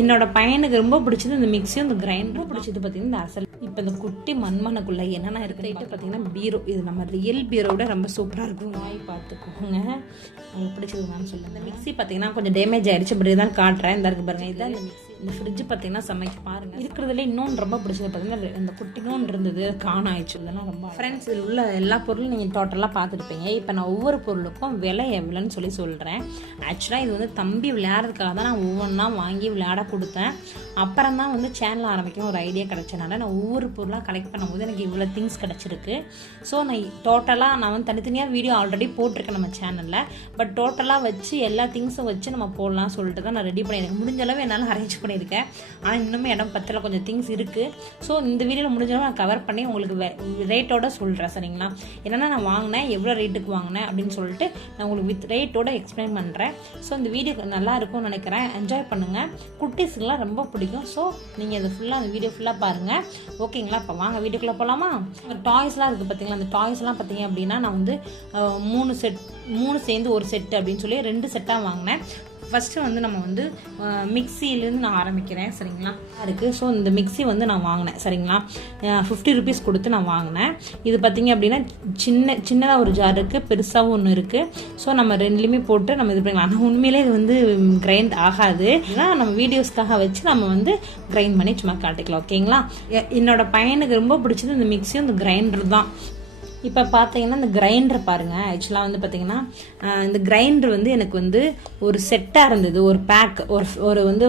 என்னோட பையனுக்கு ரொம்ப பிடிச்சது இந்த மிக்ஸியும் இந்த கிரைண்டரும் பிடிச்சது பார்த்தீங்கன்னா இந்த அசல். இப்போ இந்த குட்டி மண்மனுக்குள்ள என்னென்ன இருக்குது பார்த்தீங்கன்னா பீரோ. இது நம்ம ரியல் பீரோட ரொம்ப சூப்பராக இருக்கும். வாய் பார்த்துக்கோங்க, உங்களுக்கு பிடிச்சதுன்னு சொல்லுங்கள். இந்த மிக்ஸி பார்த்தீங்கன்னா கொஞ்சம் டேமேஜ் ஆகிடுச்சு, இப்படி தான் காட்டுறேன். இந்த இருக்கு பாருங்கள், இதுதான் இந்த மிக்ஸி. இந்த ஃப்ரிட்ஜ் பார்த்தீங்கன்னா சமைக்க பாருங்கள். இருக்கிறதுல இன்னொன்று ரொம்ப பிடிச்சது பார்த்தீங்கன்னா இந்த குட்டினோன்னு இருந்தது, காண ஆயிடுச்சு. இதெல்லாம் ரொம்ப ஃப்ரெண்ட்ஸ், இதில் உள்ள எல்லா பொருளும் நீங்கள் டோட்டலாக பார்த்துருப்பீங்க. இப்போ நான் ஒவ்வொரு பொருளுக்கும் விலை எவ்வளோன்னு சொல்கிறேன். ஆக்சுவலாக இது வந்து தம்பி விளையாடுறதுக்காக தான் நான் ஒவ்வொன்றா வாங்கி விளையாட கொடுத்தேன். அப்புறம் தான் வந்து சேனல் ஆரம்பிக்க ஒரு ஐடியா கிடைச்சனால நான் ஒவ்வொரு பொருளாக கலெக்ட் பண்ணும்போது எனக்கு இவ்வளோ திங்ஸ் கிடச்சிருக்கு. ஸோ நான் டோட்டலாக நான் வந்து தனித்தனியாக வீடியோ ஆல்ரெடி போட்டிருக்கேன் நம்ம சேனலில். பட் டோட்டலாக வச்சு எல்லா திங்ஸும் வச்சு நம்ம போடலாம் சொல்லிட்டு தான் நான் ரெடி பண்ணியிருக்கேன். முடிஞ்ச அளவு என்னால் அரேஞ்ச் பண்ணியிருக்கேன். ஆனால் இன்னுமே இடம் பத்தில் கொஞ்சம் திங்ஸ் இருக்குது. ஸோ இந்த வீடியோவில் முடிஞ்ச அளவு நான் கவர் பண்ணி உங்களுக்கு ரேட்டோட சொல்கிறேன், சரிங்களா? என்னென்னா நான் வாங்கினேன், எவ்வளோ ரேட்டுக்கு வாங்கினேன் அப்படின்னு சொல்லிட்டு நான் உங்களுக்கு வித் ரேட்டோட எக்ஸ்பிளைன் பண்ணுறேன். ஸோ இந்த வீடியோ நல்லா இருக்கும்னு நினைக்கிறேன். என்ஜாய் பண்ணுங்கள். குட்டீஸுக்கெலாம் ரொம்ப பிடிக்கும். ஸோ நீங்கள் அதை ஃபுல்லாக அந்த வீடியோ ஃபுல்லாக பாருங்கள், ஓகேங்களா? இப்போ வாங்க வீடியோக்குள்ளே போகலாமா? டாய்ஸ்லாம் இருக்குது பார்த்தீங்களா? அந்த டாய்ஸ்லாம் பார்த்தீங்க அப்படின்னா நான் வந்து 3 சேர்ந்து ஒரு செட்டு அப்படின்னு சொல்லி 2 செட்டாக வாங்கினேன். ஃபஸ்ட்டு வந்து நம்ம வந்து மிக்சியிலேருந்து நான் ஆரம்பிக்கிறேன், சரிங்களா? இருக்குது. ஸோ இந்த மிக்சி வந்து நான் வாங்கினேன், சரிங்களா? 50 rupees கொடுத்து நான் வாங்கினேன். இது பார்த்திங்க அப்படின்னா சின்னதாக ஒரு ஜார் இருக்குது, பெருசாகவும் ஒன்று இருக்குது. ஸோ நம்ம ரெண்டுலேயுமே போட்டு நம்ம இது பண்ணிக்கலாம். ஆனால் உண்மையிலே இது வந்து கிரைண்ட் ஆகாது. ஏன்னா நம்ம வீடியோஸ்க்காக வச்சு நம்ம வந்து கிரைண்ட் பண்ணி சும்மா காட்டிக்கலாம், ஓகேங்களா? என்னோட பையனுக்கு ரொம்ப பிடிச்சது இந்த மிக்சியும் இந்த கிரைண்டர் தான். இப்போ பார்த்தீங்கன்னா இந்த கிரைண்டர் பாருங்கள். ஆக்சுவலாக வந்து பார்த்தீங்கன்னா இந்த கிரைண்டர் வந்து எனக்கு வந்து ஒரு செட்டாக இருந்தது, ஒரு பேக்,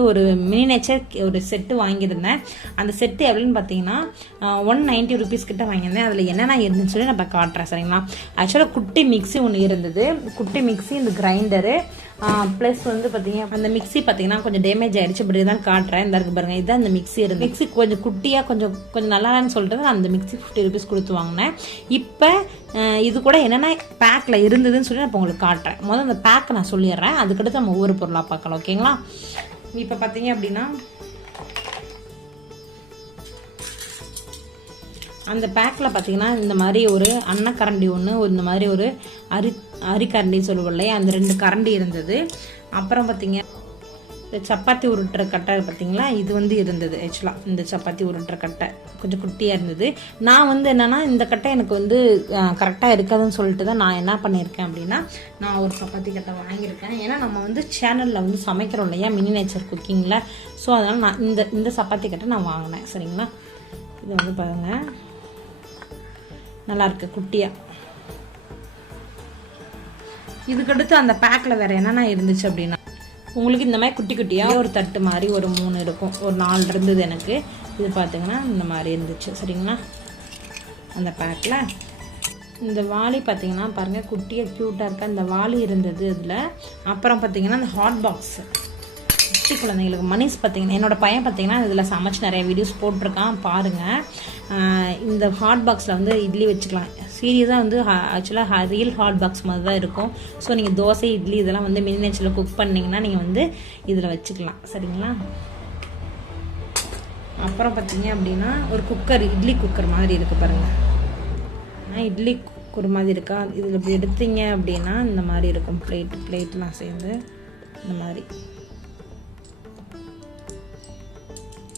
ஒரு மினியேச்சர் ஒரு செட்டு வாங்கியிருந்தேன். அந்த செட்டு எவ்வளோன்னு பார்த்தீங்கன்னா 190 rupees கிட்ட வாங்கியிருந்தேன். அதில் என்னென்ன இருந்துன்னு சொல்லி நான் இப்போ காட்டுறேன், சரிங்களா? ஆக்சுவலாக குட்டி மிக்ஸி ஒன்று இருந்தது, குட்டி மிக்ஸி, இந்த கிரைண்டரு ப்ளஸ் வந்து பார்த்தீங்க அந்த மிக்ஸி பார்த்தீங்கன்னா கொஞ்சம் டேமேஜ் ஆகிடுச்சு, இப்படி தான் காட்டுறேன். இந்த இருக்கு பாருங்கள், இதுதான் இந்த மிக்ஸி இருந்தது. மிக்ஸி கொஞ்சம் குட்டியாக கொஞ்சம் நல்லான்னு சொல்லிட்டு நான் அந்த மிக்ஸி 50 rupees கொடுத்து வாங்கினேன். இப்போ இது கூட என்னென்ன பேக்கில் இருந்ததுன்னு சொல்லி நான் இப்போ உங்களுக்கு காட்டுறேன். முதல்ல அந்த பேக்கை நான் சொல்லிடுறேன், அதுக்கடுத்து நம்ம ஒவ்வொரு பொருளாக பார்க்கலாம், ஓகேங்களா? இப்போ பார்த்தீங்க அப்படின்னா அந்த பேக்கில் பார்த்தீங்கன்னா இந்த மாதிரி ஒரு அன்னக்கரண்டி ஒன்று, இந்த மாதிரி ஒரு அரிக்கரண்டி சொல்லுவோம் இல்லையா, அந்த 2 கரண்டி இருந்தது. அப்புறம் பார்த்தீங்க இந்த சப்பாத்தி உருட்டுற கட்டை பார்த்தீங்களா, இது வந்து இருந்தது. ஆக்சுவலாக இந்த சப்பாத்தி உருட்டுற கட்டை கொஞ்சம் குட்டியாக இருந்தது. நான் வந்து என்னென்னா இந்த கட்டை எனக்கு வந்து கரெக்டாக இருக்காதுன்னு சொல்லிட்டு தான் நான் என்ன பண்ணியிருக்கேன் அப்படின்னா நான் ஒரு சப்பாத்தி கட்டை வாங்கியிருக்கேன். ஏன்னா நம்ம வந்து சேனலில் வந்து சமைக்கிறோம் இல்லையா, மினியேச்சர் குக்கிங்கில். ஸோ அதனால் நான் இந்த சப்பாத்தி கட்டை நான் வாங்கினேன், சரிங்களா? இது வந்து பாருங்கள், நல்லாயிருக்கு குட்டியாக. இதுக்கடுத்து அந்த பேக்கில் வேறு என்னென்ன இருந்துச்சு அப்படின்னா உங்களுக்கு இந்த மாதிரி குட்டி குட்டியாக ஒரு தட்டு மாதிரி ஒரு 3 இருக்கும், ஒரு 4 இருந்தது எனக்கு. இது பார்த்திங்கன்னா இந்த மாதிரி இருந்துச்சு, சரிங்களா? அந்த பேக்கில் இந்த வாளி பார்த்திங்கன்னா பாருங்கள், குட்டியாக க்யூட்டாக இருக்க இந்த வாளி இருந்தது இதில். அப்புறம் பார்த்திங்கன்னா இந்த ஹாட் பாக்ஸ் குட்டி குழந்தைங்களுக்கு. மனிஷ் பார்த்திங்கன்னா என்னோட பையன் பார்த்திங்கன்னா இதில் சமைச்சு நிறைய வீடியோஸ் போட்டிருக்கான் பாருங்கள். இந்த ஹாட் பாக்ஸில் வந்து இட்லி வச்சுக்கலாம். சீரியஸாக வந்து ஆக்சுவலாக ரியல் ஹாட் பாக்ஸ் மாதிரி தான் இருக்கும். ஸோ நீங்கள் தோசை, இட்லி இதெல்லாம் வந்து மினியேச்சரில் குக் பண்ணிங்கன்னா நீங்கள் வந்து இதில் வச்சுக்கலாம், சரிங்களா? அப்புறம் பார்த்தீங்க அப்படின்னா ஒரு குக்கர், இட்லி குக்கர் மாதிரி இருக்குது பாருங்கள். இட்லி குக்கர் மாதிரி இருக்கா, இதில் இப்படி எடுத்தீங்க அப்படின்னா இந்த மாதிரி இருக்கும். பிளேட்லாம் சேர்ந்து இந்த மாதிரி,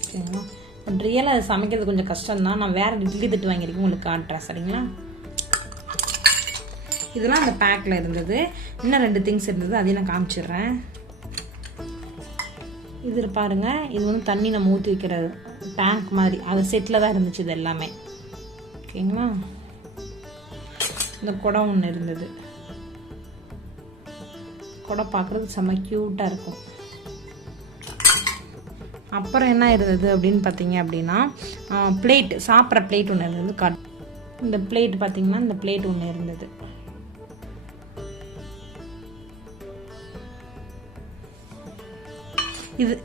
சரிங்களா? பட் ரியலாக அது சமைக்கிறது கொஞ்சம் கஷ்டம்தான். நான் வேறு இட்லி தட்டு வாங்கியிருக்கேன், உங்களுக்கு காட்டுறேன், சரிங்களா? இதெல்லாம் அந்த பேக்கில் இருந்தது. இன்னும் 2 திங்ஸ் இருந்தது, அதையும் நான் காமிச்சிடுறேன். இது பாருங்கள், இது வந்து தண்ணி நம்ம ஊற்றி வைக்கிற டேங்க் மாதிரி, அது செட்டில் தான் இருந்துச்சு இது எல்லாமே, ஓகேங்களா? இந்த குடம் ஒன்று இருந்தது. குடம் பார்க்குறதுக்கு செம்ம க்யூட்டாக இருக்கும். அப்புறம் என்ன இருந்தது அப்படின்னு பார்த்தீங்க அப்படின்னா பிளேட், சாப்பிட்ற பிளேட் ஒன்று இருந்தது. இந்த பிளேட் பார்த்தீங்கன்னா இந்த பிளேட் ஒன்று இருந்தது.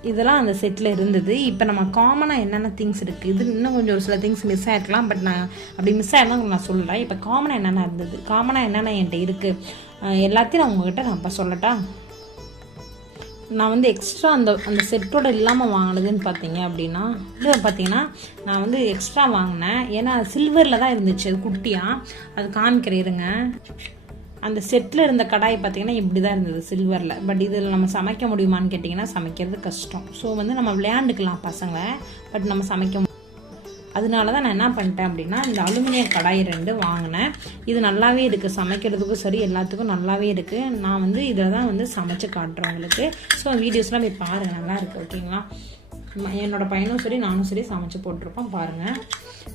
இதெல்லாம் அந்த செட்டில் இருந்தது. இப்போ நம்ம காமனாக என்னென்ன திங்ஸ் இருக்குது, இது இன்னும் கொஞ்சம் ஒரு சில திங்ஸ் மிஸ் ஆகிருக்கலாம். பட் நான் அப்படி மிஸ் ஆகிருந்தாலும் நான் சொல்கிறேன். இப்போ காமனாக என்னென்ன இருந்தது, காமனாக என்னென்ன என்கிட்ட இருக்குது எல்லாத்தையும் நான் உங்கள்கிட்ட நான் இப்போ சொல்லட்டா? நான் வந்து எக்ஸ்ட்ரா அந்த செட்டோட இல்லாமல் வாங்கினதுன்னு பார்த்தீங்க அப்படின்னா இது பார்த்தீங்கன்னா நான் வந்து எக்ஸ்ட்ரா வாங்கினேன். ஏன்னா சில்வரில் தான் இருந்துச்சு, அது குட்டியாக. அது காமிக்கிறேன் இருங்க. அந்த செட்டில் இருந்த கடாய் பார்த்திங்கன்னா இப்படி தான் இருந்தது சில்வரில். பட் இதில் நம்ம சமைக்க முடியுமான்னு கேட்டிங்கன்னா சமைக்கிறது கஷ்டம். ஸோ வந்து நம்ம விளையாண்டுக்கலாம் பசங்க, பட் நம்ம சமைக்க. அதனால தான் நான் என்ன பண்ணிட்டேன் அப்படின்னா இந்த அலுமினியம் கடாய் 2 வாங்கினேன். இது நல்லாவே இருக்குது, சமைக்கிறதுக்கும் சரி எல்லாத்துக்கும் நல்லாவே இருக்குது. நான் வந்து இதில் தான் வந்து சமைச்சு காட்டுறேன் உங்களுக்கு. ஸோ வீடியோஸ்லாம் போய் பாருங்கள், நல்லா இருக்குது. ஓகேங்களா? என்னோட பையனும் சரி நானும் சரி சமைச்சு போட்டிருப்போம் பாருங்கள்.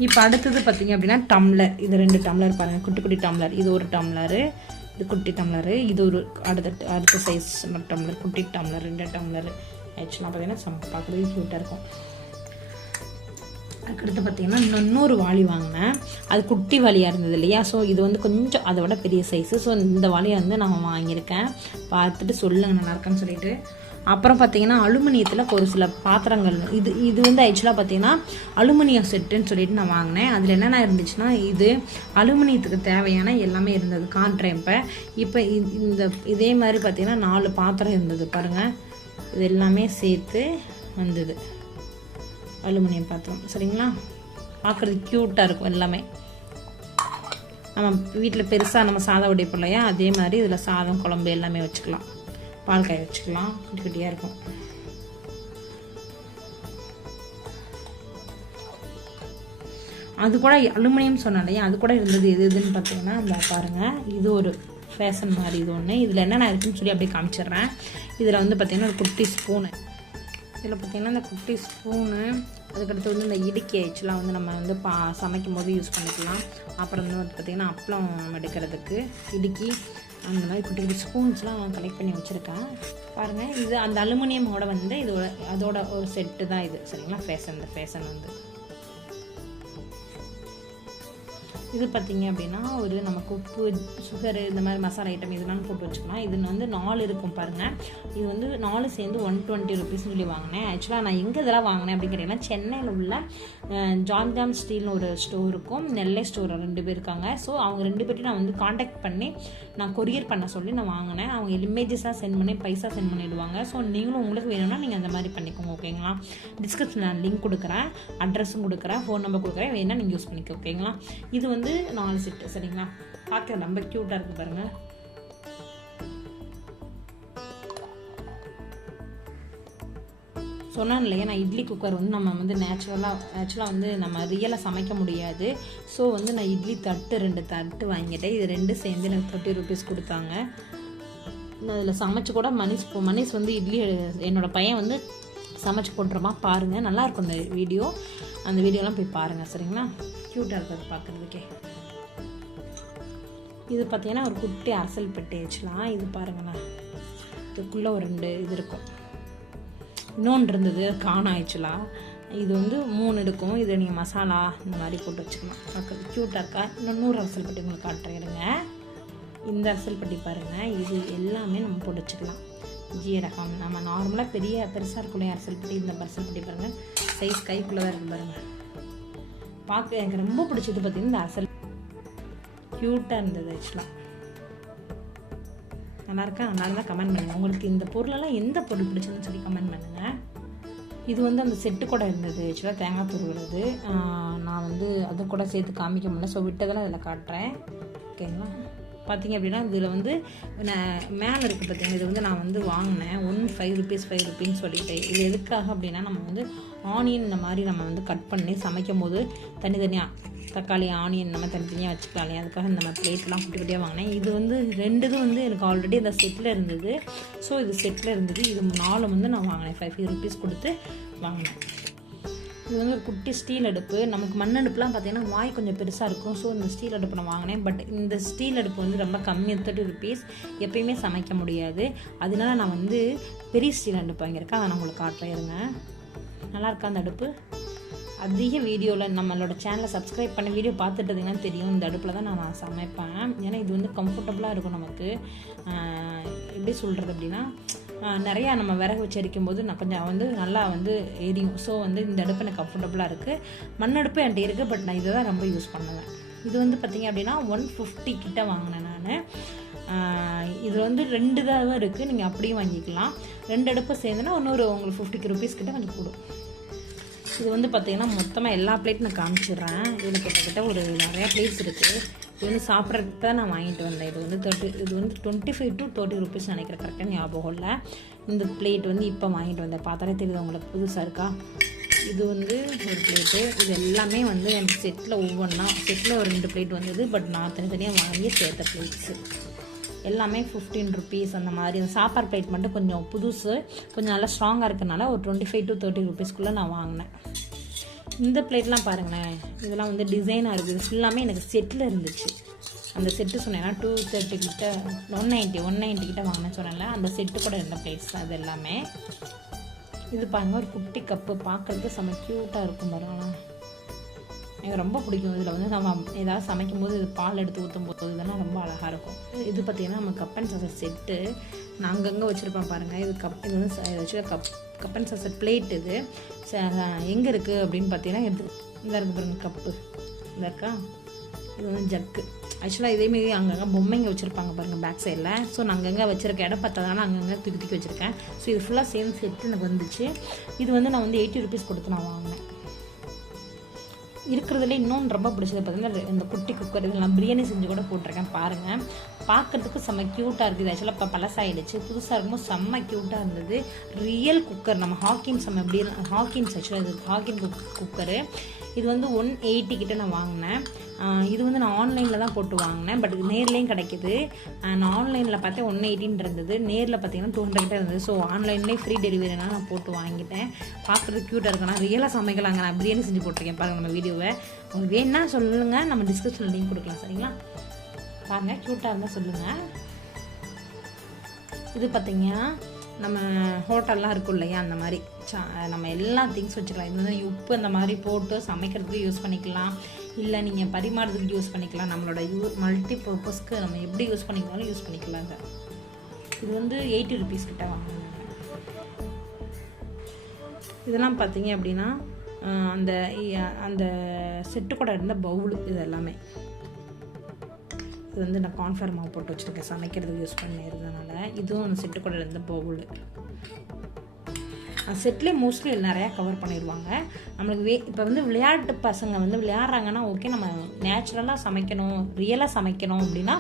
இப்போ அடுத்தது பார்த்திங்க அப்படின்னா டம்ளர். இது 2 டம்ளர் பாருங்கள், குட்டி குட்டி டம்ளர். இது ஒரு டம்ளரு, இது குட்டி டம்ளரு. இது ஒரு அடுத்த சைஸ் டம்ளர், குட்டி டம்ளர் 2 டம்ளர். ஆக்சுவலாக பார்த்திங்கன்னா பார்க்குறது க்யூட்டாக இருக்கும். அதுக்கடுத்து பார்த்திங்கன்னா இன்னொரு வாளி வாங்கினேன். அது குட்டி வாளியாக இருந்தது இல்லையா? ஸோ இது வந்து கொஞ்சம் அதை விட பெரிய சைஸு. ஸோ இந்த வாளியை வந்து நான் வாங்கியிருக்கேன். பார்த்துட்டு சொல்லுங்கள் நல்லா இருக்கான்னு சொல்லிட்டு. அப்புறம் பார்த்திங்கன்னா அலுமினியத்தில் ஒரு சில பாத்திரங்கள். இது வந்து ஆக்சுவலாக பார்த்திங்கன்னா அலுமினியம் செட்டுன்னு சொல்லிட்டு நான் வாங்கினேன். அதில் என்னென்ன இருந்துச்சுன்னா இது அலுமினியத்துக்கு தேவையான எல்லாமே இருந்தது. காட்டுறேன் இப்போ இதே மாதிரி பார்த்திங்கன்னா 4 பாத்திரம் இருந்தது பாருங்கள். இது எல்லாமே சேர்த்து வந்தது அலுமினியம் பாத்திரம். சரிங்களா? பார்க்குறது க்யூட்டாக இருக்கும். எல்லாமே நம்ம வீட்டில் பெருசாக நம்ம சாதம் உடைப்போம் இல்லையா, அதே மாதிரி இதில் சாதம் குழம்பு எல்லாமே வச்சுக்கலாம். பால் காய வச்சுக்கலாம், குட்டி குட்டியாக இருக்கும். அது கூட அலுமினியம் சொன்னேன் இல்லையா, அது கூட இருந்தது. எதுன்னு பார்த்தீங்கன்னா இந்த பாருங்கள், இது ஒரு ஃபேஷன் மாதிரி இது ஒன்று. இதில் என்னென்ன இருக்குன்னு சொல்லி அப்படியே காமிச்சிடுறேன். இதில் வந்து பார்த்திங்கன்னா ஒரு குட்டி ஸ்பூனு. இதில் பார்த்திங்கன்னா இந்த குட்டி ஸ்பூனு, அதுக்கடுத்து வந்து இந்த இடுக்கி ஆக்சுவலாக வந்து நம்ம வந்து சமைக்கும் போது யூஸ் பண்ணிக்கலாம். அப்புறம் வந்து பார்த்திங்கன்னா அப்பளம் எடுக்கிறதுக்கு இடுக்கி, அந்த மாதிரி குட்டி குட்டி ஸ்பூன்ஸ்லாம் நான் கலெக்ட் பண்ணி வச்சுருக்கேன் பாருங்கள். இது அந்த அலுமினியமோட வந்து அதோட ஒரு செட்டு தான் இது. சரிங்களா? இந்த ஃபேஷன் வந்து இது பார்த்திங்க அப்படின்னா ஒரு நமக்கு உப்பு, சுகரு, இந்த மாதிரி மசாலா ஐட்டம் இதெல்லாம் போட்டு வச்சுக்கலாம். இது வந்து 4 இருக்கும் பாருங்கள். இது வந்து 4 சேர்ந்து 120 ருபீஸ்னு சொல்லி வாங்கினேன். ஆக்சுவலாக நான் எங்கே இதெல்லாம் வாங்கினேன் அப்படின்னு கேட்டிங்கன்னா சென்னையில் உள்ள ஜாம் ஸ்டீல்னு ஒரு ஸ்டோர் இருக்கும், நெல்லை ஸ்டோர் 2 பேர் இருக்காங்க. ஸோ அவங்க 2 பேர்ட்டையும் நான் வந்து காண்டாக்ட் பண்ணி நான் கொரியர் பண்ண சொல்லி நான் வாங்கினேன். அவங்க இமேஜஸாக சென்ட் பண்ணி பைசா சென்ட் பண்ணிவிடுவாங்க. ஸோ நீங்களும் உங்களுக்கு வேணும்னா நீங்கள் அந்த மாதிரி பண்ணிக்கோங்க. ஓகேங்களா? டிஸ்கிரிப்ஷனில் நான் லிங்க் கொடுக்குறேன், அட்ரஸும் கொடுக்குறேன், ஃபோன் நம்பர் கொடுக்குறேன், வேணால் நீங்கள் யூஸ் பண்ணிக்க. ஓகேங்களா? இது வந்து 4 செட்டு. சரிங்களா? பார்க்க ரொம்ப க்யூட்டாக இருக்குது பாருங்கள். சொன்னேன் இல்லையா, நான் இட்லி குக்கர் வந்து நம்ம வந்து ஆக்சுவலாக வந்து நம்ம ரியலாக சமைக்க முடியாது. ஸோ வந்து நான் இட்லி தட்டு 2 தட்டு வாங்கிட்டேன். இது 2 சேர்ந்து எனக்கு 30 ருபீஸ் கொடுத்தாங்க. நான் அதில் சமைச்சு கூட மனிஷ் வந்து இட்லி என்னோடய பையன் வந்து சமைச்சு போட்டுருமா பாருங்கள். நல்லாயிருக்கும் அந்த வீடியோ. அந்த வீடியோலாம் போய் பாருங்கள். சரிங்களா? க்யூட்டாக இருக்குது பார்க்குறதுக்கே. இது பார்த்திங்கன்னா ஒரு குட்டி அரசல் பெட்டி ஆக்சுவலாக. இது பாருங்கண்ணா, இதுக்குள்ளே ஒரு 2 இது இருக்கும். இன்னொன்று இருந்தது காண ஆக்சுவலாக. இது வந்து 3 எடுக்கும். இது நீங்கள் மசாலா இந்த மாதிரி போட்டு வச்சுக்கலாம். பார்க்குறது க்யூட்டாக இருக்கா? இன்னொரு அரசல் பெட்டி உங்களுக்கு காட்டுறேங்க. இந்த அரசல் பெட்டி பாருங்கள். இது எல்லாமே நம்ம போட்டு வச்சுக்கலாம். ஜீரகம் நம்ம நார்மலாக பெருசாக இருக்கக்கூடிய அரசல் பெட்டி. இந்த அரசல் பெட்டி பாருங்கள், சைஸ் கைக்குள்ளே தான் இருக்குது பாருங்கள். பார்க்க எனக்கு ரொம்ப பிடிச்சது பார்த்திங்கன்னா இந்த அரசல். க்யூட்டாக இருந்தது ஆக்சுவலாக. நல்லா இருக்கா? நல்லா இருந்தால் கமெண்ட் பண்ணுங்கள். உங்களுக்கு இந்த பொருளெல்லாம் எந்த பொருள் பிடிச்சதுன்னு சொல்லி கமெண்ட் பண்ணுங்கள். இது வந்து அந்த செட்டு கூட இருந்தது ஆக்சுவலாக, தேங்காய் துருவுறது. நான் வந்து அது கூட சேர்த்து காமிக்க முடியல, ஸோ விட்டதெல்லாம் இதில் காட்டுறேன். ஓகேங்களா? பார்த்திங்க அப்படின்னா இதில் வந்து மேலே இருக்குது பார்த்திங்க. இது வந்து நான் வந்து வாங்கினேன் 5 ருபீஸ்ன்னு சொல்லிட்டு. இது எதுக்காக அப்படின்னா நம்ம வந்து ஆனியன் இந்த மாதிரி நம்ம வந்து கட் பண்ணி சமைக்கும் போது தனித்தனியாக தக்காளி ஆனியன் நம்ம தனித்தனியாக வச்சுக்கலாம் இல்லையா, அதுக்காக இந்த மாதிரி பிளேட்லாம் குட்டி குட்டியாக வாங்கினேன். இது வந்து 2 வந்து எனக்கு ஆல்ரெடி அந்த செட்டில் இருந்தது. ஸோ இது செட்டில் இருந்தது. இது 4 வந்து நான் வாங்கினேன், 5 ருபீஸ் கொடுத்து வாங்கினேன். இது வந்து ஒரு குட்டி ஸ்டீல் அடுப்பு. நமக்கு மண் அடுப்புலாம் பார்த்திங்கன்னா வாய் கொஞ்சம் பெருசாக இருக்கும். ஸோ இந்த ஸ்டீல் அடுப்பு நான் வாங்கினேன். பட் இந்த ஸ்டீல் அடுப்பு வந்து ரொம்ப கம்மி, 30 ருபீஸ். எப்பயுமே சமைக்க முடியாது. அதனால நான் வந்து பெரிய ஸ்டீல் அடுப்பு வாங்கியிருக்கேன். அதை நான் உங்களுக்கு காட்டுறேன் இருங்க. நல்லா இருக்கா அந்த அடுப்பு? அதிக வீடியோவில் நம்மளோட சேனலை சப்ஸ்கிரைப் பண்ணி வீடியோ பார்த்துட்டதுங்கன்னா தெரியும். இந்த அடுப்பில் தான் நான் சமைப்பேன். ஏன்னா இது வந்து கம்ஃபர்டபுளாக இருக்கும் நமக்கு. எப்படி சொல்கிறது அப்படின்னா நிறையா நம்ம விறகு வச்சு எரிக்கும் போது நான் கொஞ்சம் வந்து நல்லா வந்து எரியும். ஸோ வந்து இந்த அடுப்பு எனக்கு கம்ஃபர்டபுளாக இருக்குது. மண் அடுப்பு என்கிட்ட இருக்குது, பட் நான் இதை தான் ரொம்ப யூஸ் பண்ணுவேன். இது வந்து பார்த்திங்க அப்படின்னா 150 கிட்ட வாங்கினேன் நான். இதில் வந்து 2 தடவை இருக்குது, நீங்கள் அப்படியும் வாங்கிக்கலாம். 2 அடுப்பு சேர்ந்துன்னா இன்னொரு உங்களுக்கு 50 ருபீஸ் கிட்ட கொஞ்சம் கூடும். இது வந்து பார்த்திங்கன்னா மொத்தமாக எல்லா பிளேட்டும் நான் காமிச்சிடுறேன். இதில் கிட்டத்தட்ட ஒரு நிறையா பிளேட்ஸ் இருக்குது. இது வந்து சாப்பிட்றதுக்கு தான் நான் வாங்கிட்டு வந்தேன். இது வந்து 25 to 30 rupees நினைக்கிறேன், கரெக்டாக ஞாபகம் இல்லை. இந்த பிளேட் வந்து இப்போ வாங்கிட்டு வந்தேன். பார்த்தாலே தெரியுது உங்களுக்கு புதுசாக இருக்கா. இது வந்து ஒரு பிளேட்டு. இது எல்லாமே வந்து எனக்கு செட்டில் ஒரு 2 பிளேட் வந்தது. பட் நான் தனித்தனியாக வாங்கி சேர்த்த பிளேட்ஸு எல்லாமே 15 rupees அந்த மாதிரி. அந்த சாப்பாடு பிளேட் மட்டும் கொஞ்சம் புதுசு, கொஞ்சம் நல்லா ஸ்ட்ராங்காக இருக்கிறனால ஒரு 25 to 30 rupeesக்குள்ளே நான் வாங்கினேன். இந்த பிளேட்லாம் பாருங்களேன், இதெல்லாம் வந்து டிசைனாக இருக்குது. ஃபுல்லாமே எனக்கு செட்டில் இருந்துச்சு. அந்த செட்டு சொன்னேன்னா 230 கிட்ட 190 கிட்ட வாங்கினேன் சொன்னேன்ல, அந்த செட்டு கூட இருந்த பிளேட்ஸ் தான் அது எல்லாமே. இது பாருங்கள், ஒரு குட்டி கப்பு, பார்க்குறதுக்கு செம்ம க்யூட்டாக இருக்கும் பாருங்களா. எனக்கு ரொம்ப பிடிக்கும். இதில் வந்து நம்ம ஏதாவது சமைக்கும் போது இது பால் எடுத்து ஊற்றும் போது இதெல்லாம் ரொம்ப அழகாக இருக்கும். இது பார்த்திங்கன்னா நம்ம கப் அண்ட் சாசர் செட்டு நான் அங்கங்கே வச்சுருப்பேன் பாருங்கள். இது வந்து வச்சு கப் அண்ட் சாசர் பிளேட். இது எங்கே இருக்குது அப்படின்னு பார்த்தீங்கன்னா இந்த இருக்குது பாருங்கள் கப்பு, இந்த இருக்கா. இது வந்து ஜக்கு. ஆக்சுவலாக இதேமாரி அங்கங்கே பொம்மைங்க வச்சுருப்பாங்க பாருங்கள் பேக் சைடில். ஸோ நான் அங்கங்கே வச்சுருக்க இடம் பார்த்ததுனால அங்கங்கே தூக்கி வச்சுருக்கேன். ஸோ இது ஃபுல்லாக சேம் செட்டு எனக்கு வந்துச்சு. இது வந்து நான் வந்து 80 rupees கொடுத்து நான் வாங்கினேன். இருக்கிறதுல இன்னொன்று ரொம்ப பிடிச்சது பார்த்தீங்கன்னா இந்த குட்டி குக்கர். இதில் நான் பிரியாணி செஞ்சு கூட போட்டிருக்கேன் பாருங்கள். பார்க்குறதுக்கு செம்ம க்யூட்டாக இருக்குது. ஆக்சுவலாக இப்போ பழசாயிடுச்சு, புதுசாக இருக்கும்போது செம்ம க்யூட்டாக இருந்தது. ரியல் குக்கர், நம்ம ஹாக்கின்ஸ் ஆக்சுவலாக இது ஹாக்கின் குக்கரு. இது வந்து 180 கிட்ட நான் வாங்கினேன். இது வந்து நான் ஆன்லைனில் தான் போட்டு வாங்கினேன். பட் இது நேர்லேயும் கிடைக்கிது. நான் ஆன்லைனில் பார்த்தேன் 180 இருந்தது, நேரில் பார்த்தீங்கன்னா 200 கிட்ட இருந்தது. ஸோ ஆன்லைன்லேயே ஃப்ரீ டெலிவரினா நான் போட்டு வாங்கிட்டேன். பார்க்குறதுக்கு க்யூட்டாக இருக்கும். நான் ரியலாக சமைக்கலாங்க. நான் பிரியாணி செஞ்சு போட்டிருக்கேன் பாருங்கள் நம்ம வீடியோவை. உங்களுக்கு வேணுன்னா சொல்லுங்கள், நம்ம டிஸ்கிரிப்ஷனில் லிங்க் கொடுக்கலாம் சரிங்களா. பாருங்கள், க்யூட்டாக இருந்தால் சொல்லுங்கள். இது பார்த்தீங்கன்னா நம்ம ஹோட்டல்லாம் இருக்கும் இல்லையா, அந்த மாதிரி நம்ம எல்லா திங்ஸ் வச்சுக்கலாம். இது வந்து உப்பு அந்த மாதிரி போட்டு சமைக்கிறதுக்கு யூஸ் பண்ணிக்கலாம், இல்லை நீங்கள் பரிமாறதுக்கு யூஸ் பண்ணிக்கலாம். நம்மளோட மல்டி பர்பஸ்க்கு நம்ம எப்படி யூஸ் பண்ணிக்கலாலும் யூஸ் பண்ணிக்கலாங்க. இது வந்து 80 rupees கிட்ட வாங்கினாங்க. இதெல்லாம் பார்த்தீங்க அப்படின்னா அந்த செட்டு கூட இருந்த பவுல். இது எல்லாமே இது வந்து நான் கார்ன்ஃப்ளவர் மாவு போட்டு வச்சுருக்கேன், சமைக்கிறதுக்கு யூஸ் பண்ணியிருந்ததுனால. இதுவும் அந்த செட்டு கூட இருந்த பவுல். செட்லேயே மோஸ்ட்லி நிறையா கவர் பண்ணிடுவாங்க. நம்மளுக்கு இப்போ வந்து விளையாட்டு பசங்க வந்து விளையாடுறாங்கன்னா ஓகே, நம்ம நேச்சுரலாக சமைக்கணும், ரியலாக சமைக்கணும் அப்படின்னா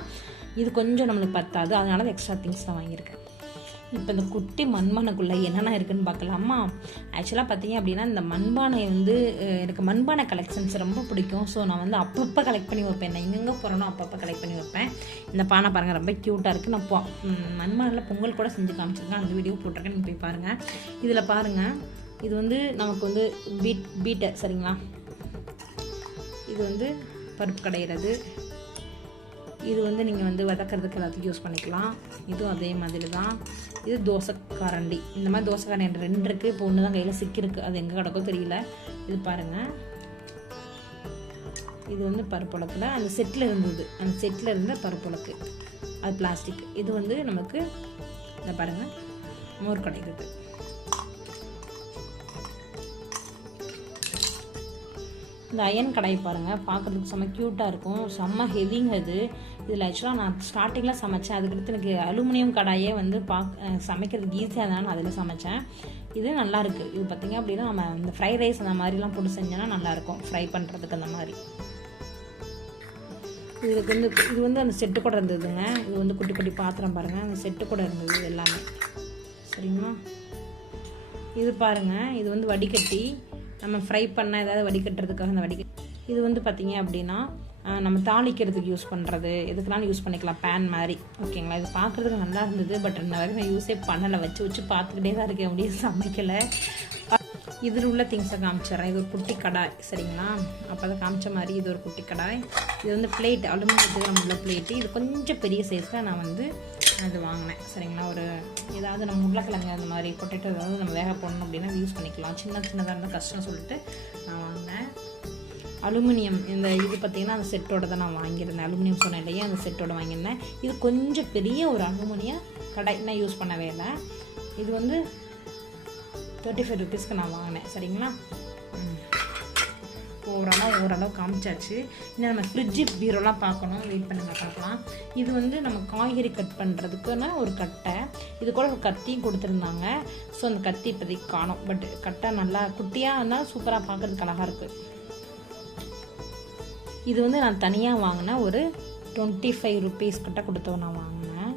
இது கொஞ்சம் நம்மளுக்கு பத்தாது. அதனால தான் எக்ஸ்ட்ரா திங்ஸ் தான் வாங்கியிருக்கேன். இப்போ இந்த குட்டி மண்பானைக்குள்ளே என்னென்ன இருக்குதுன்னு பார்க்கலாமா. ஆக்சுவலாக பார்த்தீங்க அப்படின்னா இந்த மண்பானை வந்து எனக்கு மண்பானை கலெக்ஷன்ஸ் ரொம்ப பிடிக்கும். ஸோ நான் வந்து அப்பப்போ கலெக்ட் பண்ணி வைப்பேன். நான் எங்கெங்கே போகிறேனோ அப்பப்போ கலெக்ட் பண்ணி வைப்பேன். இந்த பானை பாருங்கள், ரொம்ப க்யூட்டாக இருக்குது. நான் மண்பானையில் பொங்கல் கூட செஞ்சு காமிச்சிருக்கேன், அந்த வீடியோ போட்டிருக்கேன், நீங்கள் போய் பாருங்கள். இதில் பாருங்கள், இது வந்து நமக்கு வந்து பீட்டர் சரிங்களா. இது வந்து பருப்பு கடையிறது. இது வந்து நீங்கள் வந்து வதக்கிறதுக்கு எல்லாத்துக்கும் யூஸ் பண்ணிக்கலாம். இதுவும் அதே மாதிரி தான். இது தோசை கரண்டி. இந்த மாதிரி தோசை கரண்டி 2 இருக்குது. இப்போ ஒன்று தான் கையில் சிக்கிருக்கு, அது எங்கே கிடக்கோ தெரியல. இது பாருங்கள், இது வந்து பருப்புலக்கில் அந்த செட்டில் இருந்தது, அந்த செட்டில் இருந்த பருப்புலக்கு, அது பிளாஸ்டிக். இது வந்து நமக்கு இதை பாருங்கள், மோர் கடைகிறது. இந்த அயன் கடாய் பாருங்கள், பார்க்குறதுக்கு செம்ம க்யூட்டாக இருக்கும், செம்ம ஹெவிங்க இது. இதில் ஆக்சுவலாக நான் ஸ்டார்டிங்கில் சமைச்சேன். அதுக்கடுத்து எனக்கு அலுமினியம் கடாயே வந்து சமைக்கிறதுக்கு ஈஸியாக இருந்தாலும் நான் அதில் சமைச்சேன். இது நல்லாயிருக்கு. இது பார்த்திங்க அப்படின்னா நம்ம இந்த ஃப்ரைட் ரைஸ் அந்த மாதிரிலாம் போட்டு செஞ்சோன்னா நல்லாயிருக்கும், ஃப்ரை பண்ணுறதுக்கு அந்த மாதிரி. இதுக்கு வந்து இது வந்து அந்த செட்டு கூட இருந்ததுங்க. இது வந்து குட்டி குட்டி பாத்திரம் பாருங்கள், அந்த செட்டு கூட இருந்தது எல்லாமே சரிங்களா. இது பாருங்கள், இது வந்து வடிகட்டி நம்ம ஃப்ரை பண்ண ஏதாவது வடிகட்டுறதுக்காக அந்த வடிகட்டி. இது வந்து பார்த்திங்க அப்படின்னா நம்ம தாளிக்கிறதுக்கு யூஸ் பண்ணுறது, எதுக்குனாலும் யூஸ் பண்ணிக்கலாம், பேன் மாதிரி ஓகேங்களா. இது பார்க்குறதுக்கு நல்லா இருந்தது. பட் இன்ன வரைக்கும் நான் யூஸே பண்ணலை, வச்சு பார்த்துக்கிட்டே தான் இருக்கேன், அப்படியே சமைக்கலை. இதில் உள்ள திங்ஸை காமிச்சிட்றேன். இது ஒரு குட்டி கடாய் சரிங்களா. அப்போ தான் காமிச்ச மாதிரி இது ஒரு குட்டி கடாய். இது வந்து பிளேட், அலுமினியத்துக்கு நம்ம உள்ள பிளேட்டு. இது கொஞ்சம் பெரிய சைஸில் நான் வந்து அது வாங்கினேன் சரிங்களா. ஒரு ஏதாவது நம்ம உருளைக்கிழங்கு அந்த மாதிரி பொட்டேட்டோ ஏதாவது நம்ம வேக போடணும் அப்படின்னா யூஸ் பண்ணிக்கலாம். சின்னதாக இருந்தால் கஷ்டம் சொல்லிட்டு நான் வாங்கினேன். அலுமினியம் இந்த இது பார்த்திங்கன்னா அந்த செட்டோட தான் நான் வாங்கியிருந்தேன். அலுமினியம் சொன்னேன் இல்லையா, அந்த செட்டோட வாங்கியிருந்தேன். இது கொஞ்சம் பெரிய ஒரு அலுமினியம் கடாய், நான் யூஸ் பண்ணவே இல்லை. இது வந்து 35 rupeesக்கு நான் வாங்கினேன் சரிங்களா. ஓரளவு காமிச்சாச்சு. இன்னும் நம்ம ஃப்ரிட்ஜு பீரோலாம் பார்க்கணும், வெயிட் பண்ணுங்க பார்க்கலாம். இது வந்து நம்ம காய்கறி கட் பண்ணுறதுக்குன்னு ஒரு கட்டை, இது கூட ஒரு கத்தியும் கொடுத்துருந்தாங்க. ஸோ அந்த கத்தி இப்போதைக்கு காணும். பட் கட்டை நல்லா குட்டியாக இருந்தால் சூப்பராக பார்க்குறதுக்கு அழகாக இருக்குது. இது வந்து நான் தனியாக வாங்கின ஒரு 25 rupees கிட்ட கொடுத்தோம் நான் வாங்கினேன்.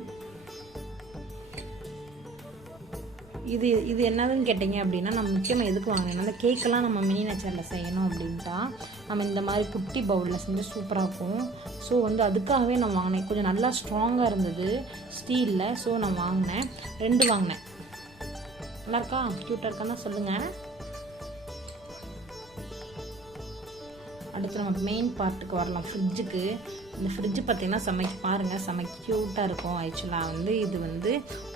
இது என்னதுன்னு கேட்டிங்க அப்படின்னா, நம்ம முக்கியமாக எதுக்கு வாங்கினேன், அந்த கேக்கெல்லாம் நம்ம மினி நேச்சரில் செய்யணும் அப்படின்ட்டா நம்ம இந்த மாதிரி குட்டி பவுலில் செஞ்சு சூப்பராக இருக்கும். ஸோ வந்து அதுக்காகவே நான் வாங்கினேன். கொஞ்சம் நல்லா ஸ்ட்ராங்காக இருந்தது ஸ்டீலில். ஸோ நான் வாங்கினேன், 2 வாங்கினேன். நல்லா இருக்கா, க்யூட்டாக இருக்கான்னு சொல்லுங்கள். அடுத்து நம்ம மெயின் பார்ட்டுக்கு வரலாம், ஃப்ரிட்ஜுக்கு. இந்த ஃப்ரிட்ஜு பார்த்திங்கன்னா செம க்யூட்டாக இருக்கும். ஆக்சுவலாக வந்து இது வந்து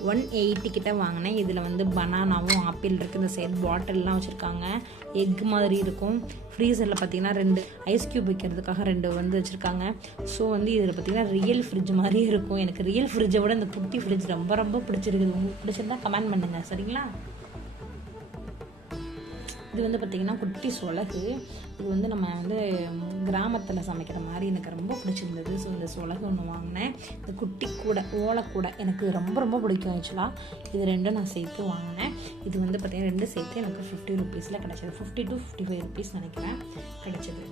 180 கிட்ட வாங்கினேன். இதில் வந்து பனானாவும் ஆப்பிள் இருக்குது. இந்த சைடு பாட்டில்லாம் வச்சுருக்காங்க, எக் மாதிரி இருக்கும். ஃப்ரீசரில் பார்த்திங்கன்னா 2 ஐஸ் க்யூப் வைக்கிறதுக்காக 2 வந்து வச்சுருக்காங்க. ஸோ வந்து இதில் பார்த்திங்கன்னா ரியல் ஃப்ரிட்ஜ் மாதிரியே இருக்கும். எனக்கு ரியல் ஃப்ரிட்ஜை விட இந்த குட்டி ஃப்ரிட்ஜ் ரொம்ப பிடிச்சிருக்குது. உங்களுக்கு பிடிச்சிருந்தா கமெண்ட் பண்ணுங்கள், சரிங்களா? இது வந்து பார்த்திங்கன்னா குட்டி சொலகு. இது வந்து நம்ம வந்து கிராமத்தில் சமைக்கிற மாதிரி எனக்கு ரொம்ப பிடிச்சிருந்தது. ஸோ இந்த சொலகு ஒன்று வாங்கினேன். இந்த குட்டி கூடை, ஓலைக்கூடை எனக்கு ரொம்ப பிடிக்கும். ஆக்சுவலாக இது 2 நான் சேர்த்து வாங்கினேன். இது வந்து பார்த்திங்கன்னா 2 சேர்த்து எனக்கு 50 rupeesல கிடச்சிது. 50 to 55 rupees நினைக்கிறேன் கிடச்சிது.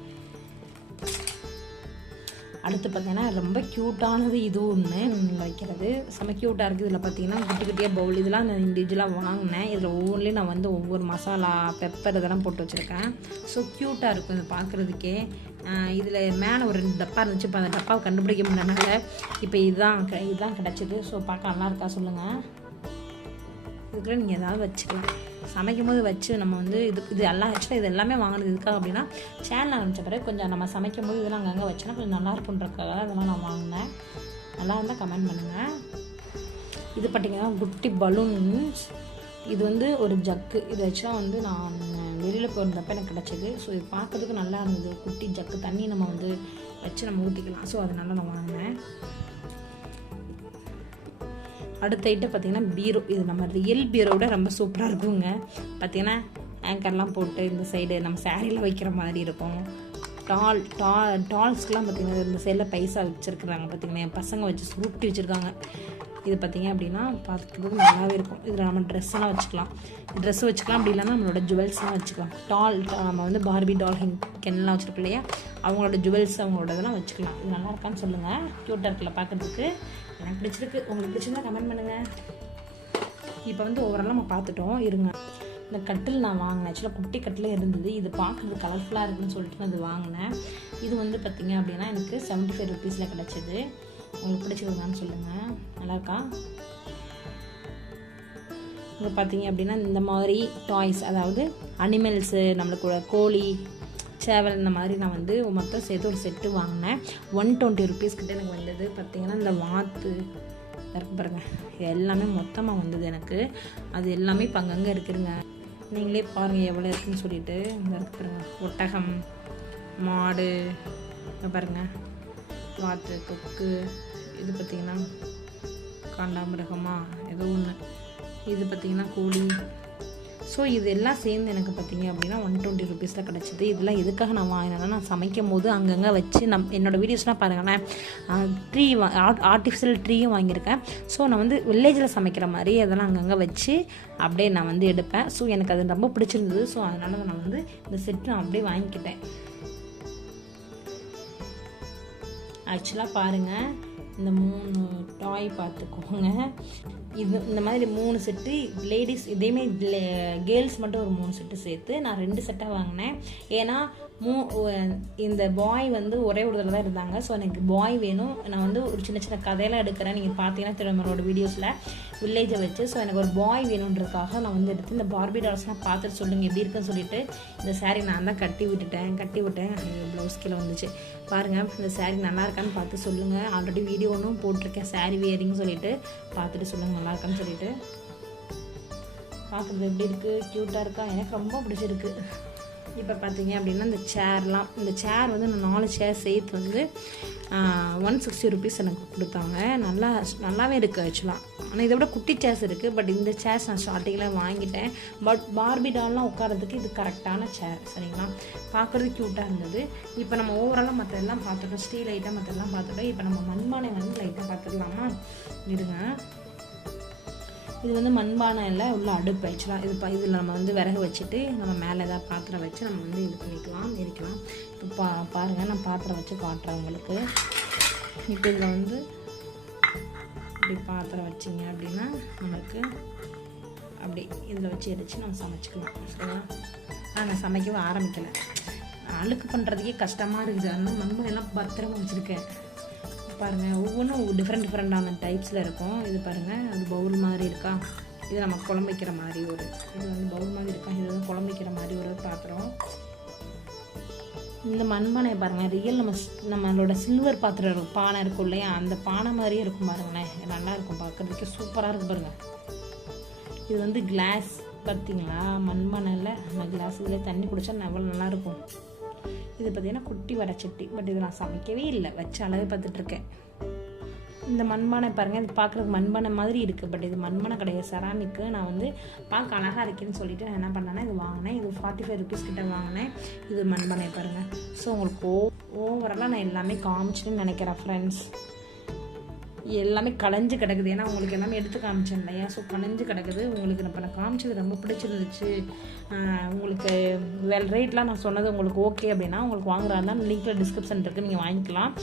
அடுத்து பார்த்திங்கன்னா ரொம்ப க்யூட்டானது இது ஒன்று வைக்கிறது, செம்ம க்யூட்டாக இருக்குது. இதில் பார்த்திங்கன்னா குட்டியாக பவுல், இதெல்லாம் நான் இண்டிவிஜுவலாக வாங்கினேன். இதில் ஒவ்வொன்றிலையும் நான் வந்து ஒவ்வொரு மசாலா, பெப்பர் இதெல்லாம் போட்டு வச்சுருக்கேன். ஸோ க்யூட்டாக இருக்கும் இது பார்க்குறதுக்கே. இதில் மேலே ஒரு 2 டப்பா இருந்துச்சு. இப்போ அந்த டப்பாவை கண்டுபிடிக்க முடியனால இப்போ இதுதான் கிடச்சிது. ஸோ பார்க்க நல்லா இருக்கா சொல்லுங்கள். இதுக்குள்ள நீங்கள் ஏதாவது வச்சுக்கலாம், சமைக்கும் போது வச்சு நம்ம வந்து இது எல்லாம் ஆக்சுவலாக இது எல்லாமே வாங்கினது எதுக்காக அப்படின்னா, சேனல் ஆரம்பித்த பிறகு கொஞ்சம் நம்ம சமைக்கும் போது இதெல்லாம் அங்கங்கே வச்சோன்னா கொஞ்சம் நல்லா இருக்குன்றக்காக அதெல்லாம் நான் வாங்கினேன். நல்லா இருந்தால் கமெண்ட் பண்ணுங்கள். இது பார்த்திங்கன்னா குட்டி பலூன்ஸ். இது வந்து ஒரு ஜக்கு. இது ஆக்சுவலாக வந்து நான் வெளியில் போயிருந்தப்போ எனக்கு கிடச்சிது. ஸோ இது பார்க்கறதுக்கு நல்லா இருந்தது. குட்டி ஜக்கு, தண்ணி நம்ம வந்து வச்சு நம்ம ஊற்றிக்கலாம். ஸோ அதனால நான் வாங்கினேன். அடுத்த ஐட்டம் பார்த்திங்கன்னா பீரோ. இது நம்ம ரியல் பீரோவோட ரொம்ப சூப்பராக இருக்குங்க. பார்த்திங்கன்னா ஆங்கர்லாம் போட்டு இந்த சைடு நம்ம சாரியில் வைக்கிற மாதிரி இருக்கும். டால்ஸ்க்கெலாம் பார்த்திங்கன்னா இந்த சைடில் பைசா வச்சுருக்குறாங்க. பார்த்திங்கன்னா என் பசங்க வச்சு சுருட்டி வச்சுருக்காங்க. இது பார்த்திங்க அப்படின்னா பார்த்துக்கிறதுக்கு நல்லாவே இருக்கும். இதில் நம்ம ட்ரெஸ்ஸெல்லாம் வச்சுக்கலாம், ட்ரெஸ்ஸு வச்சுக்கலாம். அப்படி இல்லைன்னா நம்மளோட ஜுவல்ஸ்லாம் வச்சுக்கலாம். நம்ம வந்து பார்பி டால் கென்லாம் வச்சுருக்கோம் இல்லையா, அவங்களோட ஜுவல்ஸ் அவங்களோட இதெல்லாம் வச்சுக்கலாம். இது நல்லா இருக்கான்னு சொல்லுங்கள். க்யூட்டாக இருக்குல்ல பார்க்குறதுக்கு, எனக்கு பிடிச்சிருக்கு. உங்களுக்கு பிடிச்சிருந்தா கமெண்ட் பண்ணுங்கள். இப்போ வந்து ஓவராலாக நம்ம பார்த்துட்டோம். இருங்க, இந்த கட்டில் நான் வாங்கினேன். ஆக்சுவலாக குட்டி கட்டில் இருந்தது. இது பார்க்குறது கலர்ஃபுல்லாக இருக்குதுன்னு சொல்லிட்டு நான் இது வாங்கினேன். இது வந்து பார்த்திங்க அப்படின்னா எனக்கு 75 rupeesல கிடச்சிது. உங்களுக்கு பிடிச்சிருந்தான்னு சொல்லுங்கள். நல்லாயிருக்கா? இங்கே பார்த்தீங்க அப்படின்னா இந்த மாதிரி டாய்ஸ், அதாவது அனிமல்ஸு, நம்மளுக்கு கோழி, சேவல், இந்த மாதிரி நான் வந்து மொத்தம் சேர்த்து ஒரு செட்டு வாங்கினேன். 120 rupees கிட்டே எனக்கு வந்தது. பார்த்திங்கன்னா இந்த வாத்து இருக்கு பாருங்கள், இது எல்லாமே மொத்தமாக வந்தது எனக்கு. அது எல்லாமே இப்போ அங்கங்கே இருக்குதுங்க. நீங்களே பாருங்கள் எவ்வளோ இருக்குதுன்னு சொல்லிட்டு. இந்த இருக்கு பாருங்கள், ஒட்டகம், மாடு, பாருங்கள் வாத்து, கொக்கு, இது பார்த்திங்கன்னா காண்டாமிருகமா ஏதோ ஒன்று, இது பார்த்திங்கன்னா கோழி. ஸோ இது எல்லாம் சேர்ந்து எனக்கு பார்த்திங்க அப்படின்னா 120 rupeesல கிடச்சிது. இதெல்லாம் எதுக்காக நான் வாங்கினேன்னா, நான் சமைக்கும் போது அங்கங்கே வச்சு என்னோடய வீடியோஸ்லாம் பாருங்களேன், ட்ரீ ஆர்டிஃபிஷியல் ட்ரீயும் வாங்கியிருக்கேன். ஸோ நான் வந்து வில்லேஜில் சமைக்கிற மாதிரி அதெல்லாம் அங்கங்கே வச்சு அப்படியே நான் வந்து எடுப்பேன். ஸோ எனக்கு அது ரொம்ப பிடிச்சிருந்தது. ஸோ அதனால நான் வந்து இந்த செட்டு நான் அப்படியே வாங்கிக்கிட்டேன். ஆக்சுவலாக பாருங்கள், இந்த 3 டாய் பார்த்துக்கோங்க. இது இந்த மாதிரி 3 செட்டு லேடிஸ், இதேமே கேர்ள்ஸ் மட்டும் ஒரு 3 செட்டு சேர்த்து நான் 2 செட்டாக வாங்கினேன். ஏன்னா இந்த பாய் வந்து ஒரே ஒரு தடவை தான் இருந்தாங்க. ஸோ எனக்கு பாய் வேணும். நான் வந்து ஒரு சின்ன சின்ன கதையெல்லாம் எடுக்கிறேன். நீங்கள் பார்த்தீங்கன்னா திருமணோட வீடியோஸில் வில்லேஜை வச்சு. ஸோ எனக்கு ஒரு பாய் வேணுன்றதுக்காக நான் வந்து எடுத்து இந்த பார்பி டால்ஸ்லாம் பார்த்துட்டு சொல்லுங்கள் எப்படி இருக்குன்னு சொல்லிட்டு இந்த சாரீ நான் தான் கட்டி விட்டேன். ப்ளவுஸ் கீழே வந்துச்சு பாருங்கள். இந்த சாரீ நல்லா இருக்கான்னு பார்த்து சொல்லுங்கள். ஆல்ரெடி வீடியோ ஒன்றும் போட்டிருக்கேன், சாரீ வேரிங்னு சொல்லிட்டு பார்த்துட்டு சொல்லுங்கள் நல்லா இருக்கான்னு சொல்லிட்டு. பார்க்குறது எப்படி இருக்குது, க்யூட்டாக இருக்கா? எனக்கு ரொம்ப பிடிச்சிருக்கு. இப்போ பார்த்தீங்க அப்படின்னா இந்த சேர் வந்து நான் 4 சேர் சேர்த்து வந்து 160 rupees எனக்கு கொடுத்தாங்க. நல்லாவே இருக்குது ஆக்சுவலாக. ஆனால் இதை விட குட்டி சேர்ஸ் இருக்குது. பட் இந்த சேர்ஸ் நான் ஸ்டார்டிங்கில் வாங்கிட்டேன். பட் பார்பி டால்லாம் உட்காரதுக்கு இது கரெக்டான சேர், சரிங்களா? பார்க்குறது க்யூட்டாக இருந்தது. இப்போ நம்ம ஓவராலாக மற்ற எல்லாம் பார்த்துட்டோம், ஸ்டீல் ஐட்டம் மற்றெல்லாம் பார்த்துட்டோம். இப்போ நம்ம மண்பானை வந்து லைட்டாக பார்த்துக்கலாமா? இருங்க, இது வந்து மண்பானையில் உள்ள அடுப்பு ஆக்சுவலாக. இதில் நம்ம வந்து விறகு வச்சுட்டு நம்ம மேலே ஏதாவது பாத்திரம் வச்சு நம்ம வந்து இது பண்ணிக்கலாம், எரிக்கலாம். இப்போ பாருங்கள், நான் பாத்திரம் வச்சு காட்டுறேன் உங்களுக்கு. இப்போ இதில் வந்து இப்படி பாத்திரம் வச்சிங்க அப்படின்னா நமக்கு அப்படி இதில் வச்சு எரிச்சு நம்ம சமைச்சிக்கலாம். சரிங்களா? நான் சமைக்கவே ஆரம்பிக்கலை. அழுக்கு பண்ணுறதுக்கே கஷ்டமாக இருக்குது. அதனால் மண்பானையெல்லாம் பத்திரமா வச்சுருக்கேன். பாருங்கள், ஒவ்வொன்றும் டிஃப்ரெண்டான டைப்ஸில் இருக்கும். இது பாருங்கள், அது பவுல் மாதிரி இருக்கா, இது நம்ம குழம்பு வைக்கிற மாதிரி ஒரு, இது வந்து பவுல் மாதிரி இருக்கா, இது வந்து குழம்பு வைக்கிற மாதிரி ஒரு பாத்திரம். இந்த மண்பானை பாருங்கள், ரியல் நம்மளோட சில்வர் பாத்திரம் இருக்கும், பானை இருக்கும் இல்லையா, அந்த பானை மாதிரியே இருக்கும் பாருங்களேன். நல்லா இருக்கும் பார்க்குறதுக்கே, சூப்பராக இருக்கும் பாருங்கள். இது வந்து கிளாஸ் பார்த்தீங்களா, மண்பானையில் நம்ம கிளாஸ் இதில் தண்ணி குடித்தா எவ்வளோ நல்லாயிருக்கும். இது பார்த்திங்கன்னா குட்டி வடச்சட்டி. பட் இது நான் சமைக்கவே இல்லை, வச்ச அளவு பார்த்துட்ருக்கேன். இந்த மண்பானை பாருங்கள், இது பார்க்குறதுக்கு மண்பானை மாதிரி இருக்குது. பட் இது மண்பானை கிடையாது, செராமிக்கு. நான் வந்து பார்க்க அழகாக இருக்குன்னு சொல்லிட்டு நான் என்ன பண்ணேன்னா இது வாங்கினேன். இது 45 rupees கிட்ட வாங்கினேன். இது மண்பானை பாருங்கள். ஸோ உங்களுக்கு ஓவராலாக நான் எல்லாமே காமிச்சிட்டுன்னு நினைக்கிறேன் ஃப்ரெண்ட்ஸ். எல்லாமே களைஞ்சு கிடக்குது. ஏன்னா உங்களுக்கு எல்லாமே எடுத்து காமிச்சேன் இல்லையா, ஸோ களைஞ்சு கிடக்குது. உங்களுக்கு நான் காமிச்சது ரொம்ப பிடிச்சிருந்துச்சு. உங்களுக்கு ரேட்லாம் நான் சொன்னது உங்களுக்கு ஓகே அப்படின்னா உங்களுக்கு வாங்குறாருந்தா லிங்க்கில் டிஸ்கிரிப்ஷன் இருக்குது, நீங்கள் வாங்கிக்கலாம்.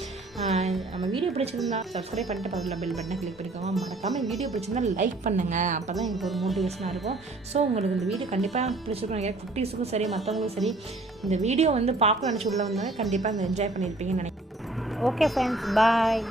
நம்ம வீடியோ பிடிச்சிருந்தா சப்ஸ்கிரைப் பண்ணிட்டு பக்கத்தில் பெல் பட்டனை கிளிக் பண்ணிக்கோங்க. மறக்காமல் வீடியோ பிடிச்சிருந்தா லைக் பண்ணுங்கள், அப்போ தான் எனக்கு ஒரு மோட்டிவேஷனாக இருக்கும். ஸோ உங்களுக்கு இந்த வீடியோ கண்டிப்பாக பிடிச்சிருக்கும். குட்டீஸுக்கும் சரி மற்றவங்களுக்கும் சரி இந்த வீடியோ வந்து பார்க்க நினச்சி உள்ள வந்தாங்க கண்டிப்பாக இந்த என்ஜாய் பண்ணியிருப்பீங்கன்னு நினைக்கிறேன். ஓகே ஃப்ரெண்ட்ஸ், பாய்.